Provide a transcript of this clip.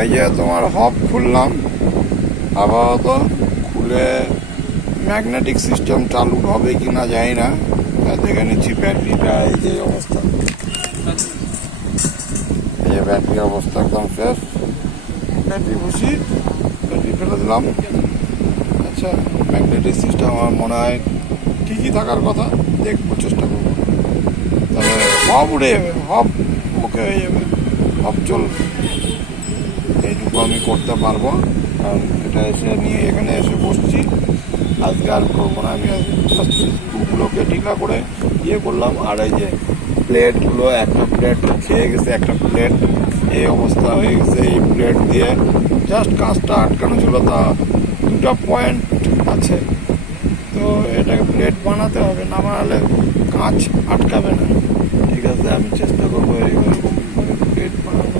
এই যে তোমার হব খুললাম, আপাতত খুলে ম্যাগনেটিক সিস্টেম চালু হবে কি না জানি না। দেখে নিচ্ছি ব্যাটারিটা, এই যে অবস্থা, এই যে ব্যাটারির অবস্থা একদম শেষ। ব্যাটারি বসি, ব্যাটারি ফেলে দিলাম। আচ্ছা, ম্যাগনেটিক সিস্টেম আমার মনে হয় ঠিকই থাকার কথা, দেখবো, চেষ্টা করবো। তবে হব উড়ে যাবে, হব ওকে হয়ে যাবে, হব চলবে, এইটুকু আমি করতে পারবো। কারণ এটা এসে নিয়ে এখানে এসে বসছি, আজকে আর করবো না। আমি স্ক্রুগুলোকে ঢিলা করে ইয়ে করলাম। আর এই যে প্লেটগুলো, একটা প্লেট খেয়ে গেছে, একটা প্লেট এই অবস্থা হয়ে গেছে। এই প্লেট দিয়ে জাস্ট কাঁচটা আটকানো ছিল, তা দুটা পয়েন্ট আছে, তো এটাকে প্লেট বানাতে হবে, না বানালে কাঁচ আটকাবে না। ঠিক আছে, আমি চেষ্টা করবো এইভাবে প্লেট বানাবো।